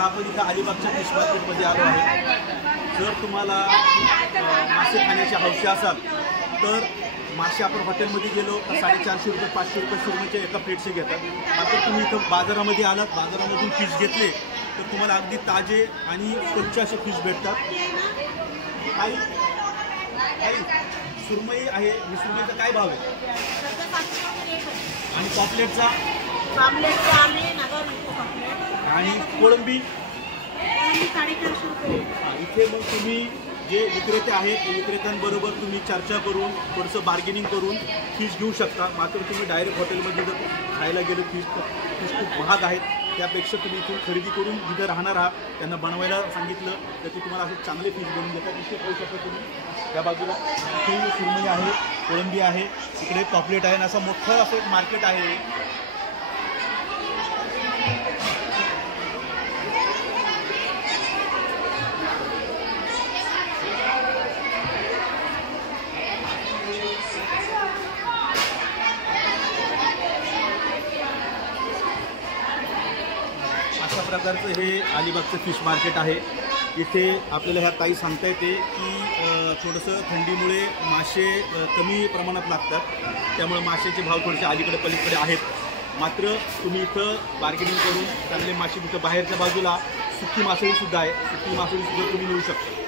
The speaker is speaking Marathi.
आता आपण इथं अलिबागच्या फिश मार्केटमध्ये आलो आहे। जर तुम्हाला मासे खाण्याची हौस असाल तर मासे आपण हॉटेलमध्ये गेलो तर 450 रुपये 500 रुपये सुरमईच्या एका प्लेटचे घेतात। मात्र तुम्ही इथं बाजारामध्ये आलात, बाजारामधून फिश घेतले तर तुम्हाला अगदी ताजे आणि स्वच्छ असे फिश भेटतात। काही सुरमई आहे, सुरमईचा काय भाव आहे आणि पॉपलेटचा आणि कोळंबी 450 रुपये। इथे मग तुम्ही जे विक्रेते आहेत त्या विक्रेत्यांबरोबर तुम्ही चर्चा करून थोडंसं बार्गेनिंग करून फिश घेऊ शकता। मात्र तुम्ही डायरेक्ट हॉटेलमध्ये जर खायला गेलो फिश खूप महाग आहेत, त्यापेक्षा तुम्ही इथून खरेदी करून जिथे राहणार आहात त्यांना बनवायला सांगितलं तर ते तुम्हाला असे चांगले फिश बनवून देतात। इथे पाहू शकता तुम्ही त्या बाजूला इथे सुरमई आहे, कोळंबी आहे, इकडे पॉपलेट आहे, असं मोठं असं एक मार्केट आहे। अशा प्रकारचं हे अलिबागचं फिश मार्केट आहे। इथे आपल्याला ह्या ताई सांगता येते की थोडंसं थंडीमुळे मासे कमी प्रमाणात लागतात, त्यामुळे माशाचे भाव थोडेसे अलीकडे पलीकडे आहेत। मात्र तुम्ही इथं बार्गेनिंग करून चांगले मासे, तिथं बाहेरच्या बाजूला सुकी मासळीसुद्धा आहे, सुकी मासळीसुद्धा तुम्ही नेऊ शकता।